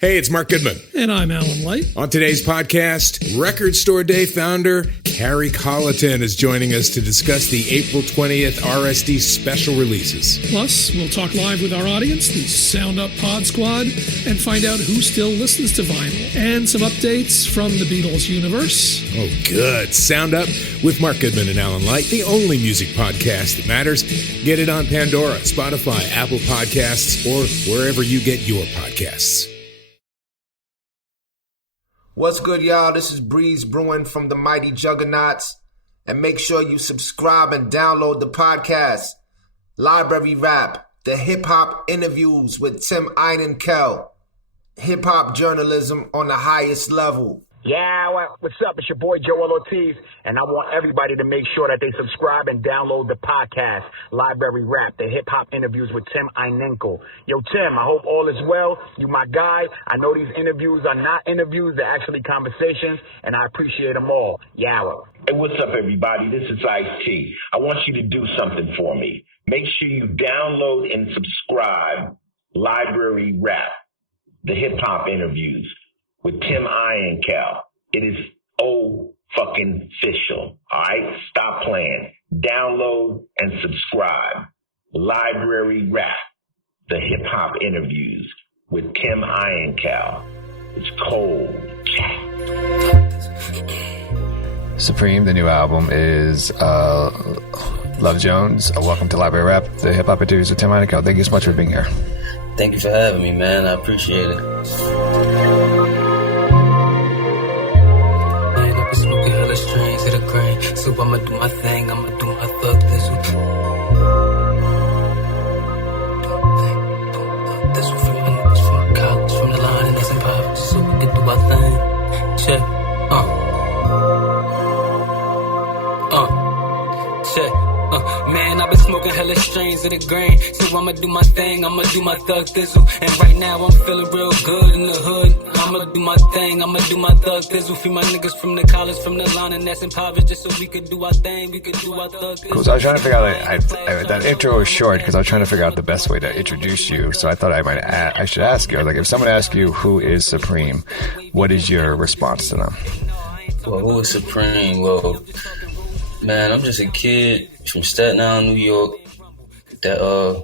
Hey, it's Mark Goodman. And I'm Alan Light. On today's podcast, Record Store Day founder Carrie Colleton is joining us to discuss the April 20th RSD special releases. Plus, we'll talk live with our audience, the Sound Up Pod Squad, and find out who still listens to vinyl. And some updates from the Beatles universe. Oh, good. Sound Up with Mark Goodman and Alan Light, the only music podcast that matters. Get it on Pandora, Spotify, Apple Podcasts, or wherever you get your podcasts. What's good, y'all? This is Breeze Brewing from the Mighty Juggernauts. And make sure you subscribe and download the podcast, Library Rap, the hip-hop interviews with Tim Einenkel. Hip-hop journalism on the highest level. Yeah, what's up? It's your boy Joel Ortiz, and I want everybody to make sure that they subscribe and download the podcast, Library Rap, the hip-hop interviews with Tim Einenkel. Yo, Tim, I hope all is well. You my guy. I know these interviews are not interviews, they're actually conversations, and I appreciate them all. Yow. Hey, what's up, everybody? This is Ice-T. I want you to do something for me. Make sure you download and subscribe Library Rap, the hip-hop interviews with Tim Einenkel. It is fucking official. All right? Stop playing. Download and subscribe. Library Rap, the hip-hop interviews with Tim Einenkel. It's cold. Supreme, the new album, is Love Jones. Welcome to Library Rap, the hip-hop interviews with Tim Einenkel. Thank you so much for being here. Thank you for having me, man. I appreciate it. So I'ma do my thing, I'ma do my thug this one. This one from my niggas from college, from the line, and that's in poverty, so we can do our thing. Check, check. Man, I've been smoking hella strains of the grain, so I'ma do my thing, I'ma do my thug thizzle. And right now I'm feeling real good in the hood. I'ma do my thing, I'ma do my thug thizzle. Free my niggas from the college, from the line, and that's impoverished, just so we could do our thing, we could do our thug thizzle. Cool, so I was trying to figure out, that intro was short because I was trying to figure out the best way to introduce you, so I thought I should ask you. I was like, if someone asks you who is Supreme, what is your response to them? Well, who is Supreme? Well, man, I'm just a kid from Staten Island, New York, that I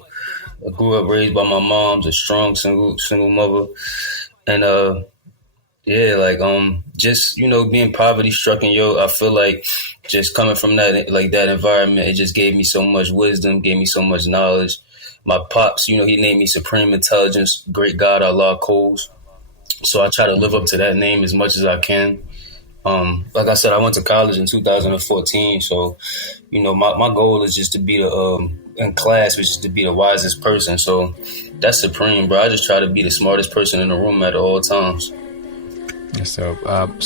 grew up raised by my mom's a strong single mother, and just being poverty stricken, I feel like just coming from that environment, it just gave me so much wisdom, gave me so much knowledge. My pops, he named me Supreme Intelligence, Great God Allah Coles, so I try to live up to that name as much as I can. Like I said, I went to college in 2014, so, my goal is just to be in class, which is to be the wisest person. So that's Supreme, bro. I just try to be the smartest person in the room at all times. So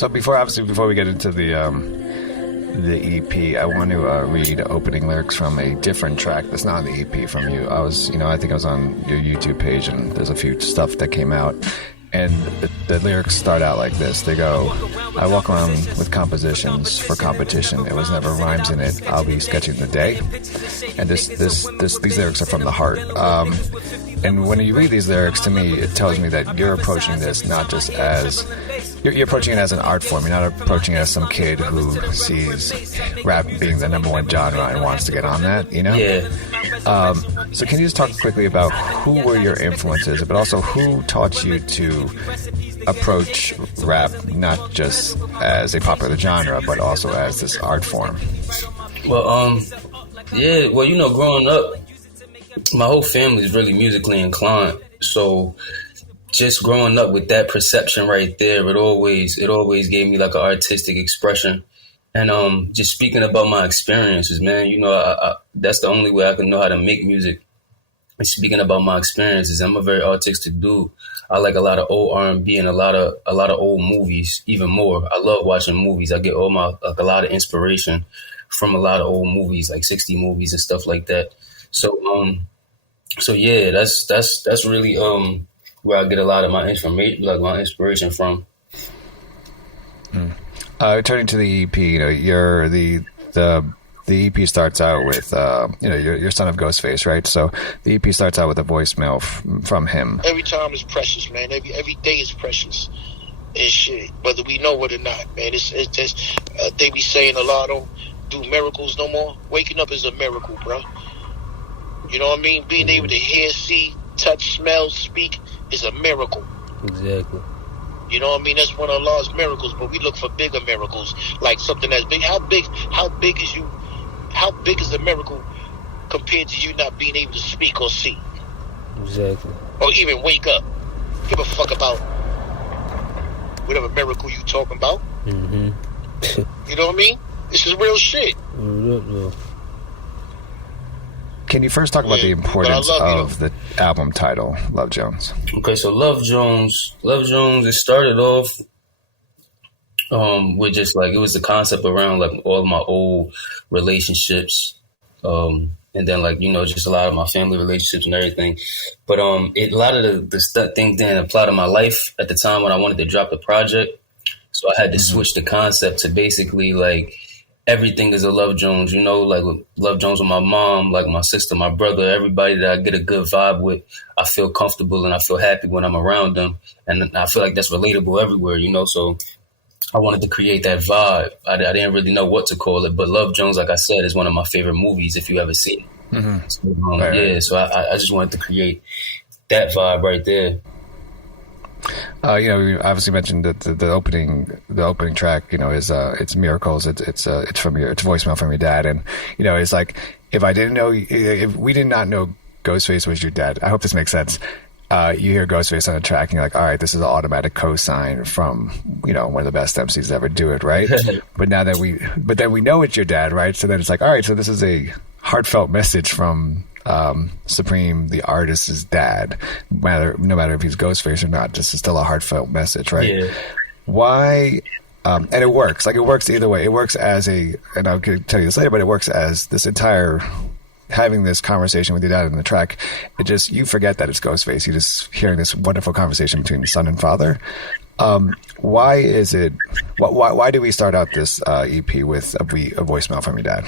before we get into the EP, I want to read opening lyrics from a different track that's not on the EP from you. I think I was on your YouTube page, and there's a few stuff that came out. And the lyrics start out like this. They go, I walk around with compositions for competition. It was never rhymes in it. I'll be sketching the day. And these lyrics are from the heart. And when you read these lyrics, to me, it tells me that you're approaching this not just as... You're approaching it as an art form. You're not approaching it as some kid who sees rap being the number one genre and wants to get on that, Yeah. So can you just talk quickly about who were your influences, but also who taught you to approach rap not just as a popular genre, but also as this art form? Well, growing up, my whole family is really musically inclined. So just growing up with that perception right there, it always gave me like an artistic expression. And just speaking about my experiences, man, I that's the only way I can know how to make music. And speaking about my experiences, I'm a very artistic dude. I like a lot of old R&B and a lot of old movies, even more. I love watching movies. I get a lot of inspiration from a lot of old movies, like 60 movies and stuff like that. So yeah, that's really where I get a lot of my information, like my inspiration from. Turning to the EP, you're the the EP starts out with, your son of Ghostface, right? So the EP starts out with a voicemail from him. Every time is precious, man. Every day is precious. And shit, whether we know it or not, man. It's just, they be saying a lot, don't do miracles no more. Waking up is a miracle, bro. You know what I mean? Being able to hear, see, touch, smell, speak is a miracle. Exactly. You know what I mean? That's one of Allah's miracles, but we look for bigger miracles, like something that's big. How big is the miracle compared to you not being able to speak or see? Exactly. Or even wake up. Give a fuck about whatever miracle you talking about. Mm-hmm. You know what I mean? This is real shit. Real. Can you first talk about the importance of the album title, Love Jones? Okay, so Love Jones, it started off with just like, it was the concept around like all of my old relationships, and then like, just a lot of my family relationships and everything. But a lot of the things didn't apply to my life at the time when I wanted to drop the project. So I had to switch the concept to basically like, everything is a Love Jones, like Love Jones with my mom, like my sister, my brother, everybody that I get a good vibe with. I feel comfortable and I feel happy when I'm around them. And I feel like that's relatable everywhere, So I wanted to create that vibe. I didn't really know what to call it, but Love Jones, like I said, is one of my favorite movies if you ever see it. Mm-hmm. So, so I just wanted to create that vibe right there. We obviously mentioned that the opening track, is it's Miracles. It's voicemail from your dad, and it's like if we did not know Ghostface was your dad. I hope this makes sense. You hear Ghostface on the track, and you're like, all right, this is an automatic cosign from one of the best MCs to ever do it, right? But then we know it's your dad, right? So then it's like, all right, so this is a heartfelt message from Supreme, the artist's dad, no matter if he's Ghostface or not. This is still a heartfelt message, right? Yeah. Why? And it works. Like, it works either way. It works as and I'll tell you this later, but it works as this entire having this conversation with your dad in the track. You forget that it's Ghostface. You're just hearing this wonderful conversation between son and father. Why is it? Why do we start out this EP with a voicemail from your dad?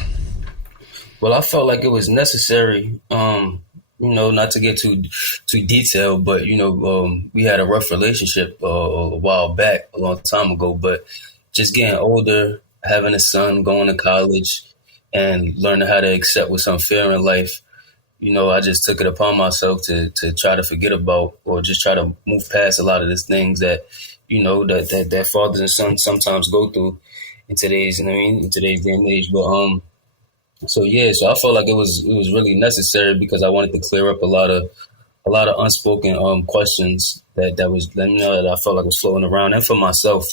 Well, I felt like it was necessary, not to get too detailed, but, we had a rough relationship a while back, a long time ago, but just getting older, having a son, going to college, and learning how to accept what's unfair in life, I just took it upon myself to try to forget about or just try to move past a lot of these things that, that fathers and sons sometimes go through in today's day and age. But, so I felt like it was really necessary because I wanted to clear up a lot of unspoken questions that I felt like was floating around, and for myself.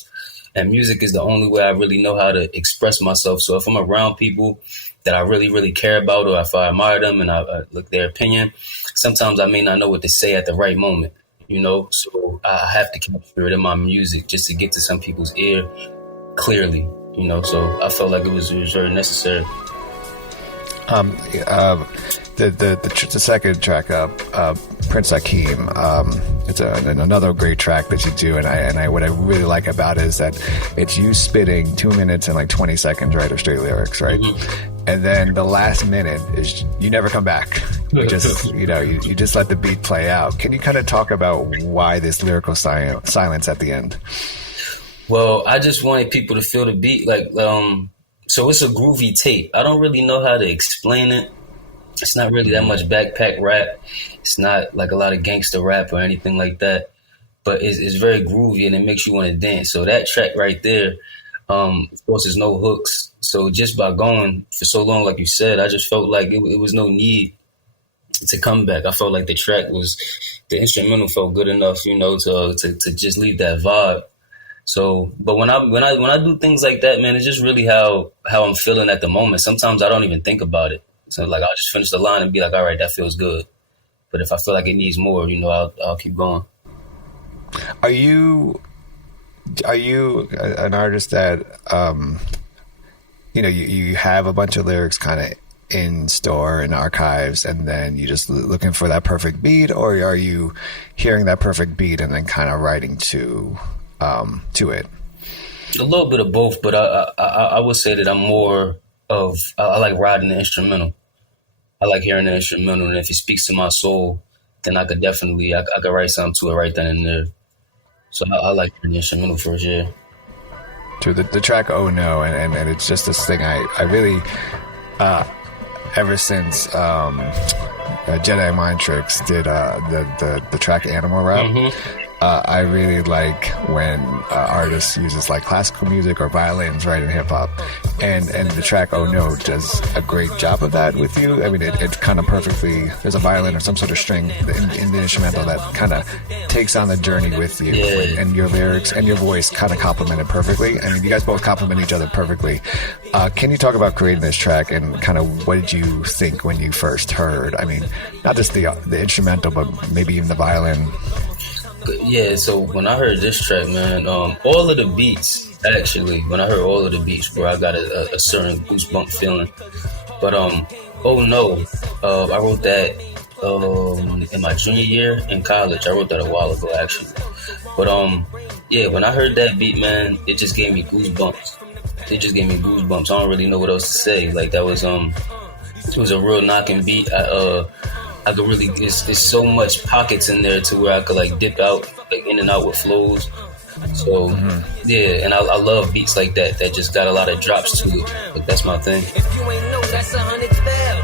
And music is the only way I really know how to express myself. So if I'm around people that I really, really care about, or if I admire them and I look their opinion, sometimes I may not know what to say at the right moment, So I have to capture it in my music just to get to some people's ear clearly, So I felt like it was very necessary. The second track, Prince Hakeem, it's another great track that you do, and what I really like about it is that it's you spitting 2 minutes and like 20 seconds, right, of straight lyrics, right? Mm-hmm. And then the last minute is you never come back. You just you just let the beat play out. Can you kind of talk about why this lyrical silence at the end? Well, I just wanted people to feel the beat, so it's a groovy tape. I don't really know how to explain it. It's not really that much backpack rap. It's not like a lot of gangster rap or anything like that. But it's very groovy and it makes you want to dance. So that track right there, of course, there's no hooks. So just by going for so long, like you said, I just felt like it was no need to come back. I felt like the instrumental felt good enough, to just leave that vibe. So, but when I do things like that, man, it's just really how I'm feeling at the moment. Sometimes I don't even think about it. So like, I'll just finish the line and be like, all right, that feels good. But if I feel like it needs more, I'll keep going. Are you an artist that, you have a bunch of lyrics kind of in store in archives and then you just looking for that perfect beat, or are you hearing that perfect beat and then kind of writing to it? A little bit of both, but I would say that I'm more I like riding the instrumental. I like hearing the instrumental, and if it speaks to my soul, then I could definitely I could write something to it right then and there. So I like hearing the instrumental for sure. To the track "Oh No," and it's just this thing I really ever since Jedi Mind Tricks did the track "Animal Rap." Mm-hmm. I really like when artists uses like classical music or violins, right, in hip hop, and the track "Oh No" does a great job of that with you. I mean, it's kind of perfectly. There's a violin or some sort of string in the instrumental that kind of takes on the journey with you, and your lyrics and your voice kind of complement it perfectly. I mean, you guys both complement each other perfectly. Can you talk about creating this track and kind of what did you think when you first heard? I mean, not just the instrumental, but maybe even the violin. Yeah, so when I heard this track, man, all of the beats, actually, when I heard all of the beats, bro, I got a certain goosebump feeling. But, Oh No, I wrote that in my junior year in college. I wrote that a while ago, actually. But, yeah, when I heard that beat, man, it just gave me goosebumps. I don't really know what else to say. Like, that was, it was a real knocking beat. I could really, it's so much pockets in there to where I could like dip out, like in and out with flows. So yeah, and I love beats like that just got a lot of drops to it. Like, that's my thing. If you ain't know, that's 100 bell.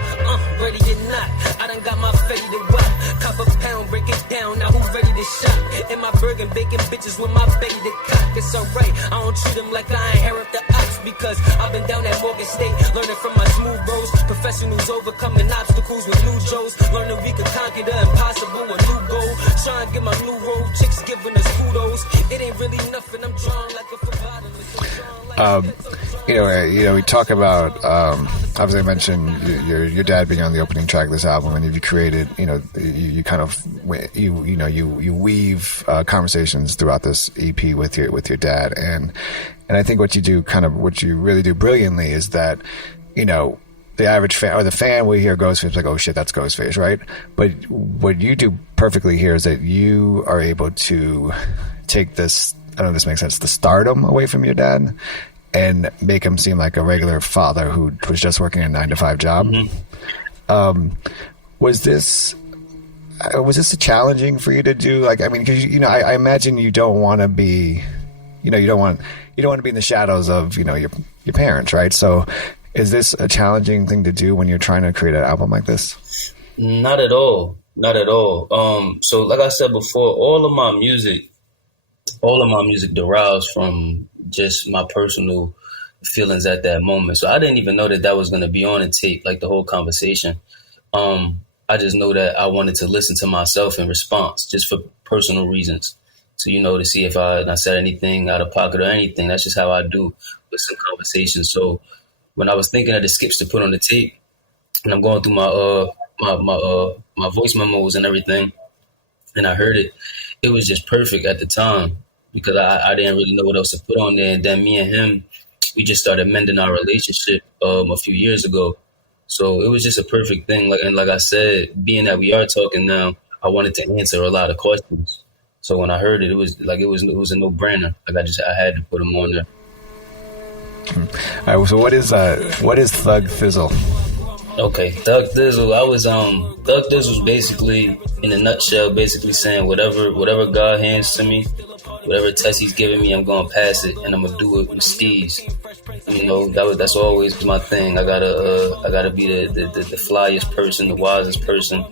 Ready or not, I done got my faded wop. Cop a pound, break it down. Now who ready to shop? In my burger, bacon bitches with my baited cock. It's alright, I don't treat them like I inherit the ops because I've been down at Morgan State, learning from my smooth bros. Professionals overcoming obstacles with new Joes. Learning we can conquer the impossible, a new goal. Trying to get my new role, chicks giving us kudos. It ain't really nothing, I'm drawn like a you know, we talk about obviously I mentioned your dad being on the opening track of this album, and you created, you know, you kind of you weave conversations throughout this EP with your dad, and I think what you really do brilliantly is that, you know, the average fan or the fan will hear Ghostface like, oh shit, that's Ghostface, right? But what you do perfectly here is that you are able to take this, I don't know if this makes sense, the stardom away from your dad and make him seem like a regular father who was just working a 9-to-5 job. Mm-hmm. Was this challenging for you to do? Like, I mean, because, you know, I imagine you don't want to be, you know, you don't want to be in the shadows of, you know, your parents, right? So is this a challenging thing to do when you're trying to create an album like this? Not at all. So like I said before, all of my music derives from just my personal feelings at that moment. So I didn't even know that was going to be on a tape, like the whole conversation. I just know that I wanted to listen to myself in response, just for personal reasons. So, you know, to see if I said anything out of pocket or anything. That's just how I do with some conversations. So when I was thinking of the skips to put on the tape, and I'm going through my voice memos and everything, and I heard it, it was just perfect at the time because I didn't really know what else to put on there. And then me and him, we just started mending our relationship a few years ago. So it was just a perfect thing. Like I said, being that we are talking now, I wanted to answer a lot of questions. So when I heard it, it was a no-brainer. Like I had to put them on there. All right. So what is Thug Thizzle? Okay, Thug Thizzle. Thug Thizzle's basically, in a nutshell, basically saying whatever God hands to me, whatever test He's giving me, I'm gonna pass it, and I'm gonna do it with steez. You know, that's always my thing. I gotta be the flyest person, the wisest person.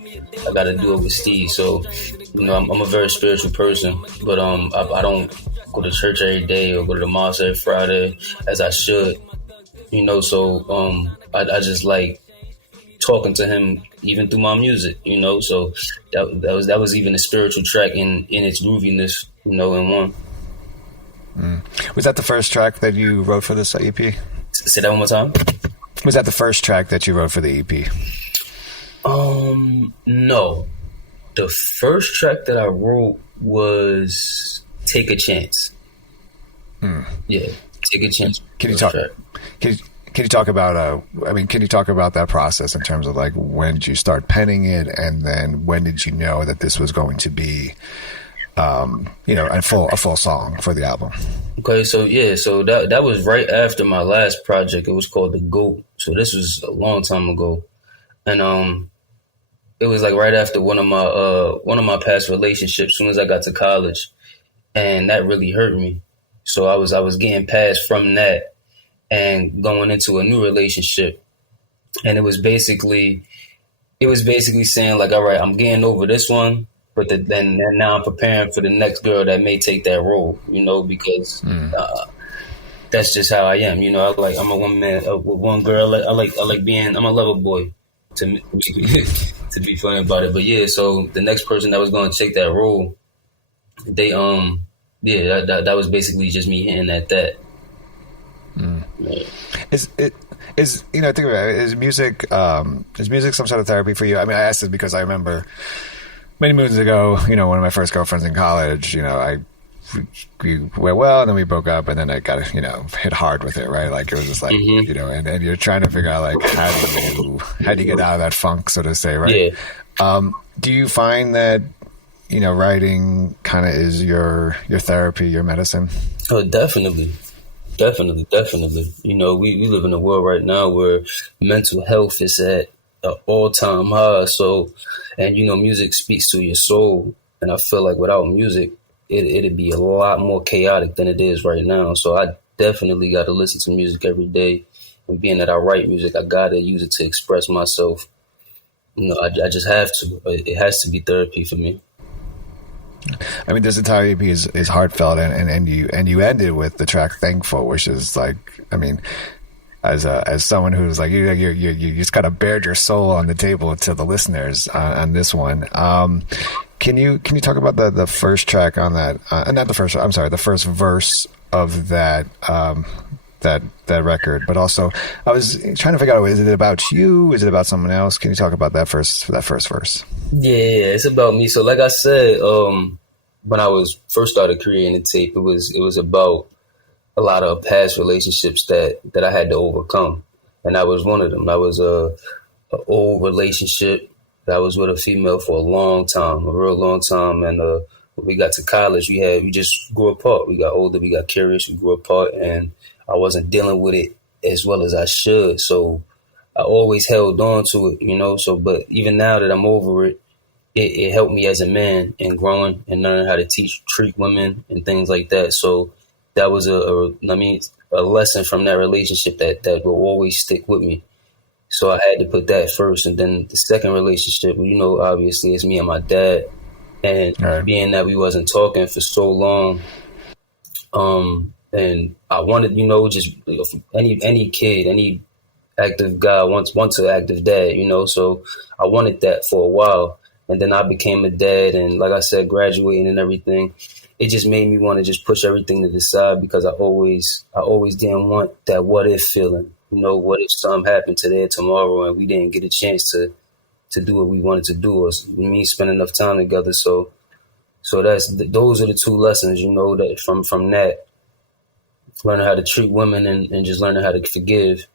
I gotta do it with steez. So, you know, I'm a very spiritual person, but I don't go to church every day or go to the mosque every Friday as I should. You know, so I just like talking to Him even through my music, you know. So that was even a spiritual track in its grooviness, you know, in one. Was that the first track that you wrote for this EP? Say that one more time. Was that the first track that you wrote for the EP? No. The first track that I wrote was Take a Chance. Yeah, Take a Chance. Can you talk about can you talk about that process in terms of like when did you start penning it, and then when did you know that this was going to be a full song for the album. Okay, so that was right after my last project. It was called The GOAT. So this was a long time ago. And it was like right after one of my past relationships, as soon as I got to college. And that really hurt me. So I was getting past from that and going into a new relationship. And it was basically saying like, all right, I'm getting over this one, but then now I'm preparing for the next girl that may take that role, because that's just how I am. I'm a one man with one girl. I like being. I'm a lover boy, to be funny about it. But yeah, so the next person that was going to take that role, they that was basically just me hitting at that. Yeah. Think about it. Is music some sort of therapy for you? I mean, I asked this because I remember many moons ago, one of my first girlfriends in college, we went well, and then we broke up, and then I got, hit hard with it, right? Like, it was just like, and you're trying to figure out, like, how do you get out of that funk, so to say, right? Yeah. Do you find that, writing kind of is your therapy, your medicine? Oh, definitely. Definitely. We live in a world right now where mental health is at an all-time high. So, and music speaks to your soul. And I feel like without music, it'd be a lot more chaotic than it is right now. So I definitely got to listen to music every day. And being that I write music, I got to use it to express myself. I just have to. It has to be therapy for me. I mean, this entire EP is heartfelt, and you ended with the track "Thankful," which is like, I mean, as someone who's like you just kind of bared your soul on the table to the listeners on this one. Can you talk about the first track on that? Not the first. I'm sorry, the first verse of that record. But also, I was trying to figure out: is it about you? Is it about someone else? Can you talk about that first verse? Yeah, it's about me. So, like I said, when I was first started creating the tape, it was about a lot of past relationships that I had to overcome, and that was one of them. That was a old relationship. I was with a female for a long time, a real long time, and when we got to college, we just grew apart. We got older, we got curious, we grew apart, and I wasn't dealing with it as well as I should. So I always held on to it, So, but even now that I'm over it, it helped me as a man in growing and learning how to treat women and things like that. So that was a lesson from that relationship that will always stick with me. So I had to put that first. And then the second relationship, obviously it's me and my dad. And being that we wasn't talking for so long, and I wanted, just any kid, any active guy wants an active dad, so I wanted that for a while. And then I became a dad, and like I said, graduating and everything, it just made me want to just push everything to the side, because I always didn't want that what if feeling. What if something happened today or tomorrow and we didn't get a chance to do what we wanted to do, or me spend enough time together. So those are the two lessons, that from that, learning how to treat women and just learning how to forgive.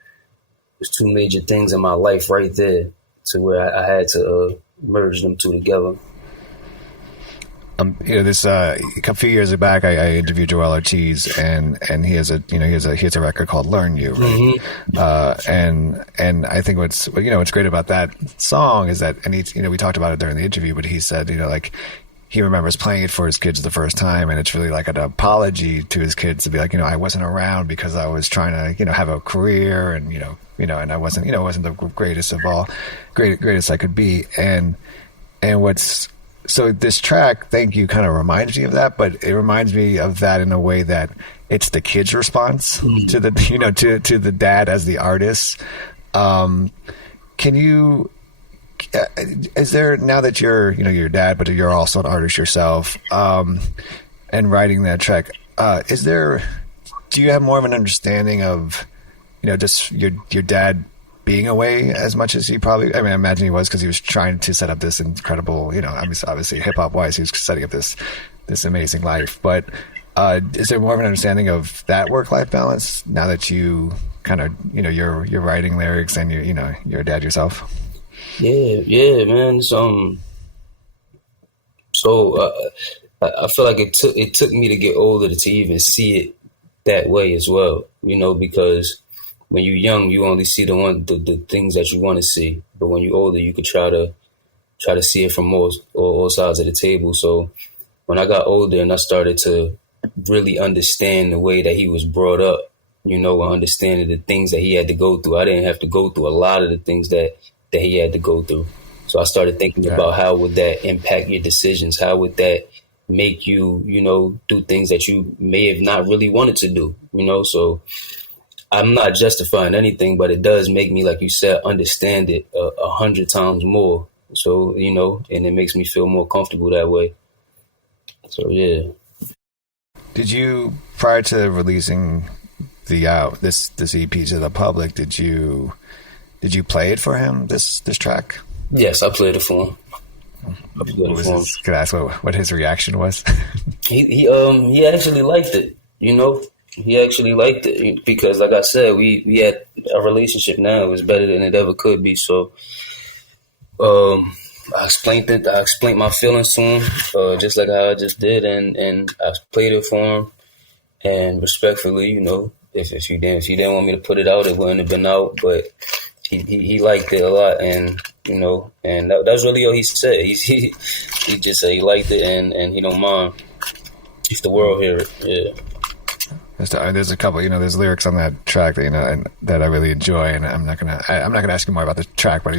There's two major things in my life right there, to where I had to merge them two together. This a few years back, I interviewed Joel Ortiz, and he has a record called "Learn You," right? Mm-hmm. And I think what's great about that song is that, and we talked about it during the interview, but he said like he remembers playing it for his kids the first time, and it's really like an apology to his kids to be like, I wasn't around because I was trying to have a career, and and I wasn't the greatest of all, greatest I could be, and what's so this track, Thank You, kind of reminds me of that, but it reminds me of that in a way that it's the kid's response to the to the dad as the artist. Can you? Is there, now that you're your dad, but you're also an artist yourself, and writing that track, do you have more of an understanding of just your dad being away as much as he probably, I imagine he was, because he was trying to set up this incredible, obviously hip hop wise, he was setting up this amazing life. But is there more of an understanding of that work life balance now that you kind of you're writing lyrics and you're a dad yourself? Yeah, man. So I feel like it took me to get older to even see it that way as well, because when you're young, you only see the things that you want to see. But when you're older, you could try to see it from all sides of the table. So when I got older and I started to really understand the way that he was brought up, and understanding the things that he had to go through, I didn't have to go through a lot of the things that he had to go through. So I started thinking about how would that impact your decisions? How would that make you, do things that you may have not really wanted to do, So I'm not justifying anything, but it does make me, like you said, understand it 100 times more. So, and it makes me feel more comfortable that way. So, yeah. Did you, prior to releasing the this EP to the public, did you play it for him, this track? Yes, I played it for him. Could I ask what his reaction was? He actually liked it, He actually liked it because, like I said, we had a relationship now. It was better than it ever could be. So, I explained it. I explained my feelings to him, just like how I just did, and I played it for him. And respectfully, if you didn't want me to put it out, it wouldn't have been out. But he liked it a lot, and and that's really all he said. He just said he liked it, and he don't mind if the world hear it. Yeah. There's a couple, there's lyrics on that track that and that I really enjoy, and I'm not gonna ask you more about the track, but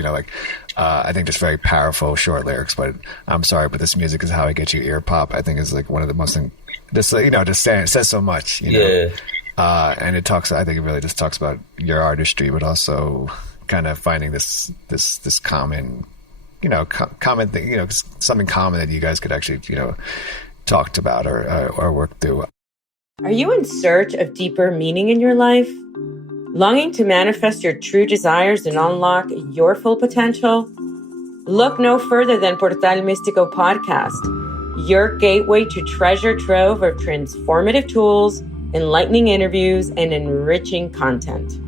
I think just very powerful short lyrics. But I'm sorry, but this music is how I get you ear pop. I think is like one of the most, just saying it says so much. Yeah. And it talks. I think it really just talks about your artistry, but also kind of finding this common, common thing, something common that you guys could actually, talked about or work through. Are you in search of deeper meaning in your life? Longing to manifest your true desires and unlock your full potential? Look no further than Portal Místico Podcast, your gateway to treasure trove of transformative tools, enlightening interviews, and enriching content.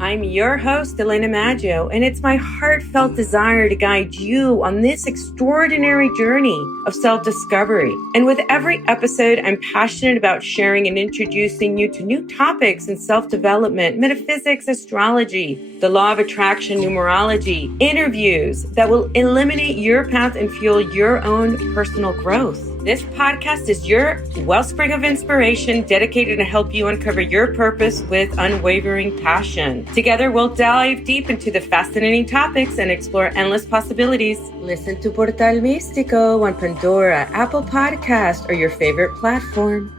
I'm your host, Elena Maggio, and it's my heartfelt desire to guide you on this extraordinary journey of self-discovery. And with every episode, I'm passionate about sharing and introducing you to new topics in self-development, metaphysics, astrology, the law of attraction, numerology, interviews that will eliminate your path and fuel your own personal growth. This podcast is your wellspring of inspiration dedicated to help you uncover your purpose with unwavering passion. Together, we'll dive deep into the fascinating topics and explore endless possibilities. Listen to Portal Místico on Pandora, Apple Podcast, or your favorite platform.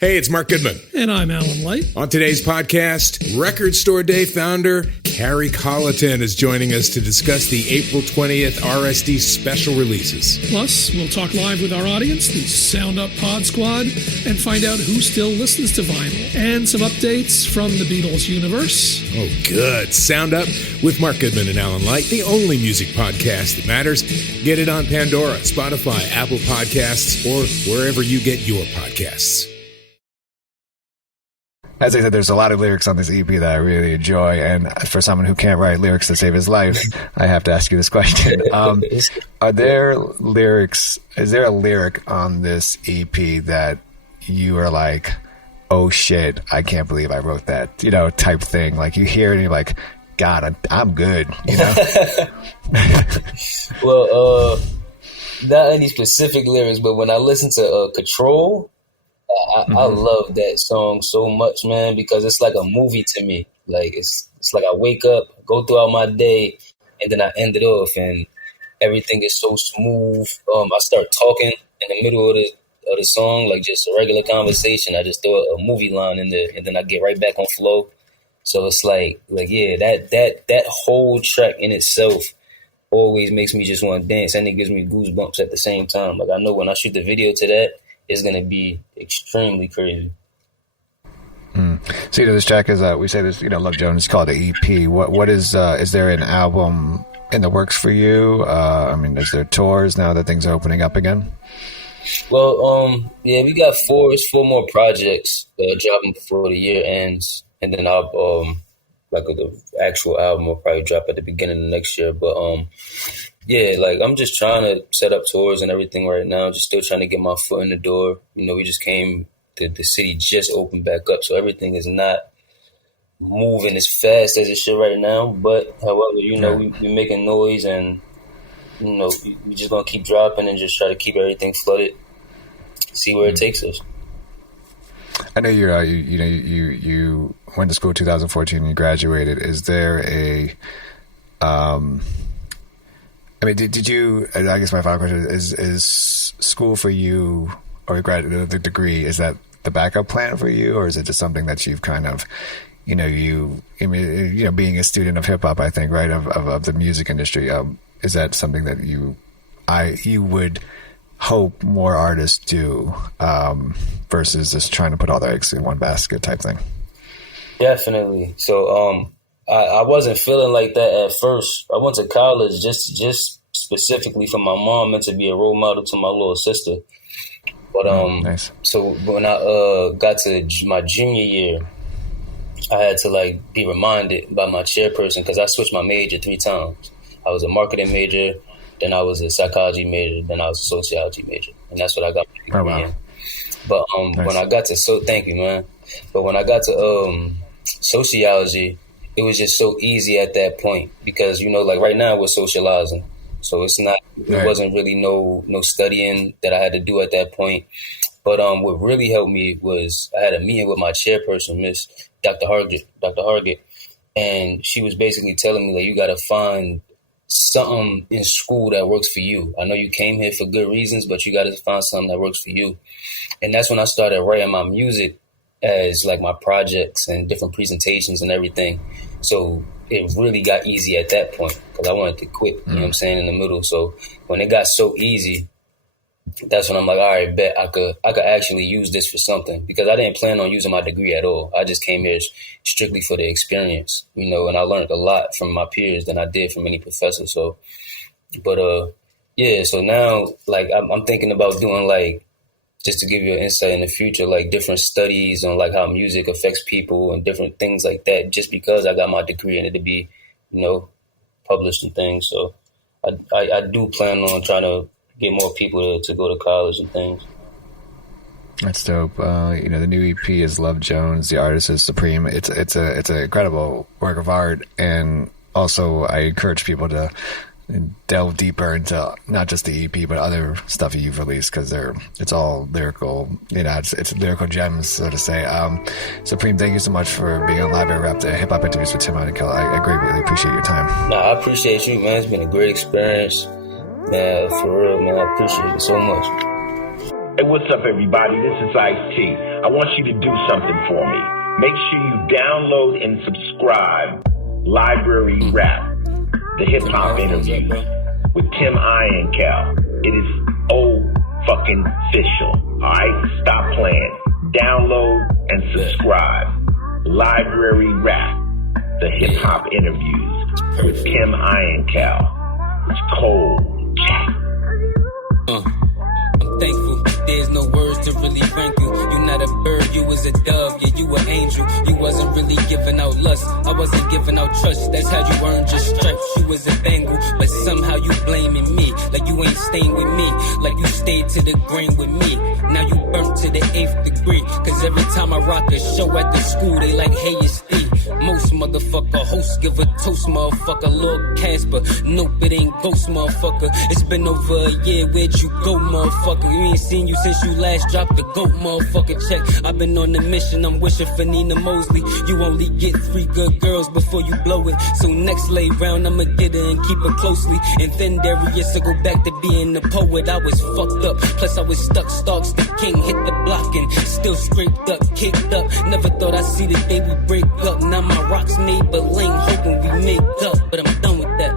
Hey, it's Mark Goodman. And I'm Alan Light. On today's podcast, Record Store Day founder Carrie Colleton is joining us to discuss the April 20th RSD special releases. Plus, we'll talk live with our audience, the Sound Up Pod Squad, and find out who still listens to vinyl. And some updates from the Beatles universe. Oh, good. Sound Up with Mark Goodman and Alan Light, the only music podcast that matters. Get it on Pandora, Spotify, Apple Podcasts, or wherever you get your podcasts. As I said, there's a lot of lyrics on this EP that I really enjoy, and for someone who can't write lyrics to save his life, I have to ask you this question. Are there lyrics, is there a lyric on this EP that you are like, oh shit, I can't believe I wrote that, type thing? Like you hear it and you're like, God, I'm good, Well, not any specific lyrics, but when I listen to Control, I love that song so much, man, because it's like a movie to me. Like it's like I wake up, go throughout my day, and then I end it off, and everything is so smooth. I start talking in the middle of the song, like just a regular conversation. I just throw a movie line in there, and then I get right back on flow. So it's like yeah, that whole track in itself always makes me just want to dance, and it gives me goosebumps at the same time. Like I know when I shoot the video to that, it's gonna be extremely crazy. So this track is we say this, Love Jones, it's called an EP. What is there an album in the works for you? Is there tours now that things are opening up again? Well, yeah, we got four more projects dropping before the year ends, and then I'll the actual album will probably drop at the beginning of next year. But yeah, like I'm just trying to set up tours and everything right now. Just still trying to get my foot in the door. You know, we just came. The city just opened back up, so everything is not moving as fast as it should right now. But however, you know, we making noise, and you know, we just gonna keep dropping and just try to keep everything flooded. See where it takes us. I know you went to school in 2014 and you graduated. Is there a I mean, did you? I guess my final question is school for you, or the degree, is that the backup plan for you, or is it just something that you've kind of, being a student of hip hop, I think, right, of the music industry, is that something that you would hope more artists do, versus just trying to put all their eggs in one basket type thing? Definitely. So, I wasn't feeling like that at first. I went to college just specifically for my mom, meant to be a role model to my little sister. But nice. So when I got to my junior year, I had to like be reminded by my chairperson, because I switched my major 3 times. I was a marketing major, then I was a psychology major, then I was a sociology major, and that's what I got my degree in. But nice. When I got to thank you, man. But when I got to sociology, it was just so easy at that point, because like right now we're socializing. So it wasn't really no studying that I had to do at that point. But what really helped me was I had a meeting with my chairperson, Miss Dr. Hargett, and she was basically telling me, like, you got to find something in school that works for you. I know you came here for good reasons, but you got to find something that works for you. And that's when I started writing my music as like my projects and different presentations and everything. So it really got easy at that point, because I wanted to quit, you know what I'm saying, in the middle. So when it got so easy, that's when I'm like, all right, bet I could actually use this for something, because I didn't plan on using my degree at all. I just came here strictly for the experience, and I learned a lot from my peers than I did from any professor. So, but yeah, so now like I'm thinking about doing, like, just to give you an insight in the future, like different studies on like how music affects people and different things like that, just because I got my degree and it to be, published and things. So I do plan on trying to get more people to go to college and things. That's dope. The new EP is Love Jones. The artist is Supreme. It's an incredible work of art, and also I encourage people to delve deeper into not just the EP but other stuff you've released, because it's all lyrical. It's lyrical gems, so to say. Supreme, thank you so much for being on Library Rap, the hip hop interviews with Tim Killah. I greatly appreciate your time. Nah, I appreciate you, man. It's been a great experience. Man, for real, man, I appreciate it so much. Hey, what's up, everybody? This is Ice-T. I want you to do something for me. Make sure you download and subscribe Library Rap, the hip-hop interviews with Tim Cal. It is fucking official. All right? Stop playing. Download and subscribe Library Rap, the hip-hop interviews with Tim Cal. It's cold. I'm thankful, there's no words to really rank you. You not a bird, you was a dove, yeah, you an angel. You wasn't really giving out lust, I wasn't giving out trust. That's how you earned your stripes. You was a bangle, but somehow you blaming me, like you ain't staying with me, like you stayed to the grain with me. Now you burnt to the 8th degree, cause every time I rock a show at the school, they like, hey, it's Steve. Most motherfucker hosts give a toast, motherfucker. Lil' Casper, nope, it ain't ghost, motherfucker. It's been over a year, where'd you go, motherfucker? You ain't seen you since you last dropped the GOAT, motherfucker. Check, I've been on the mission, I'm wishing for Nina Mosley. You only get 3 good girls before you blow it. So next lay round, I'ma get her and keep her closely. And then Darius to go back to being the poet. I was fucked up, plus I was stuck. Starks the king, hit the block and still scraped up, kicked up. Never thought I'd see the day we break up. Now my rocks made, but lame hoping we make up. But I'm done with that.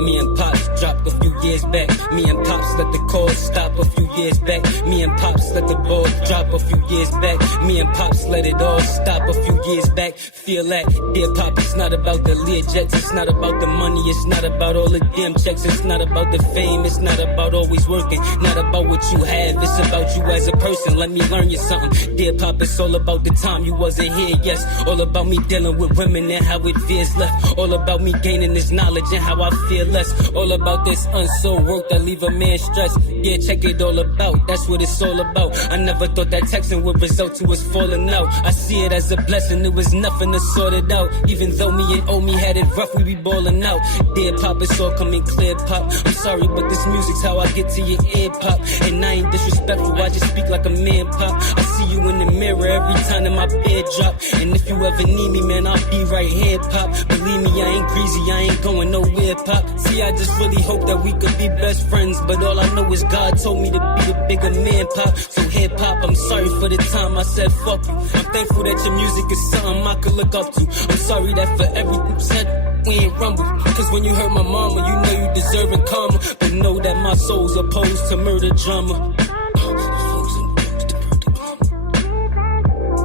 Me and Pops dropped a few years back. Me and Pops let the calls stop a few years back. Me and Pops let the ball drop a few years back. Me and Pops let it all stop a few years back. Feel that, dear Pop, it's not about the Learjets, it's not about the money, it's not about all the damn checks, it's not about the fame, it's not about always working, not about what you have, it's about you as a person. Let me learn you something, dear Pop, it's all about the time you wasn't here, yes. All about me dealing with women and how it feels left. All about me gaining this knowledge and how I feel less. All about this unsold work that leave a man stressed. Yeah, check it all about, that's what it's all about. I never thought that texting would result to us falling out. I see it as a blessing, it was nothing to sort it out. Even though me and Omi had it rough, we be balling out. Dear Pop, it's all coming clear, Pop. I'm sorry, but this music's how I get to your ear, Pop. And I ain't disrespectful, I just speak like a man, Pop. I see you in the mirror every time that my bed drop. And if you ever need me, man, I'll be right here, Pop. Believe me, I ain't greasy, I ain't going nowhere, Pop. See, I just really hope that we could be best friends, but all I know is God told me to be a bigger man, Pop. So hip hop, I'm sorry for the time I said fuck you. I'm thankful that your music is something I could look up to. I'm sorry that for everything you said, we ain't rumble. Cause when you hurt my mama, you know you deserve karma. But know that my soul's opposed to murder drama.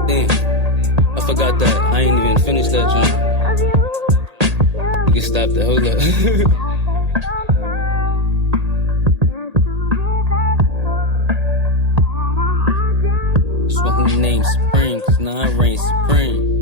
Damn, I forgot that. I ain't even finished that joint. You can stop that, hold up. Smoking name Spring, cause now I reign supreme.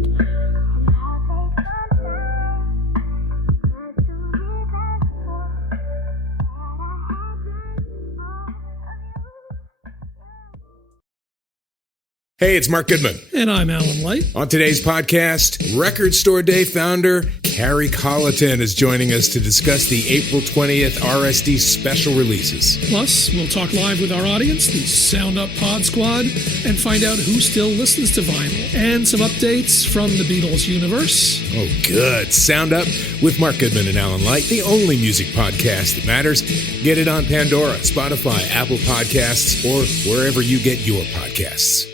Hey, it's Mark Goodman. And I'm Alan Light. On today's podcast, Record Store Day founder Carrie Colleton is joining us to discuss the April 20th RSD special releases. Plus, we'll talk live with our audience, the Sound Up Pod Squad, and find out who still listens to vinyl. And some updates from the Beatles universe. Oh, good. Sound Up with Mark Goodman and Alan Light, the only music podcast that matters. Get it on Pandora, Spotify, Apple Podcasts, or wherever you get your podcasts.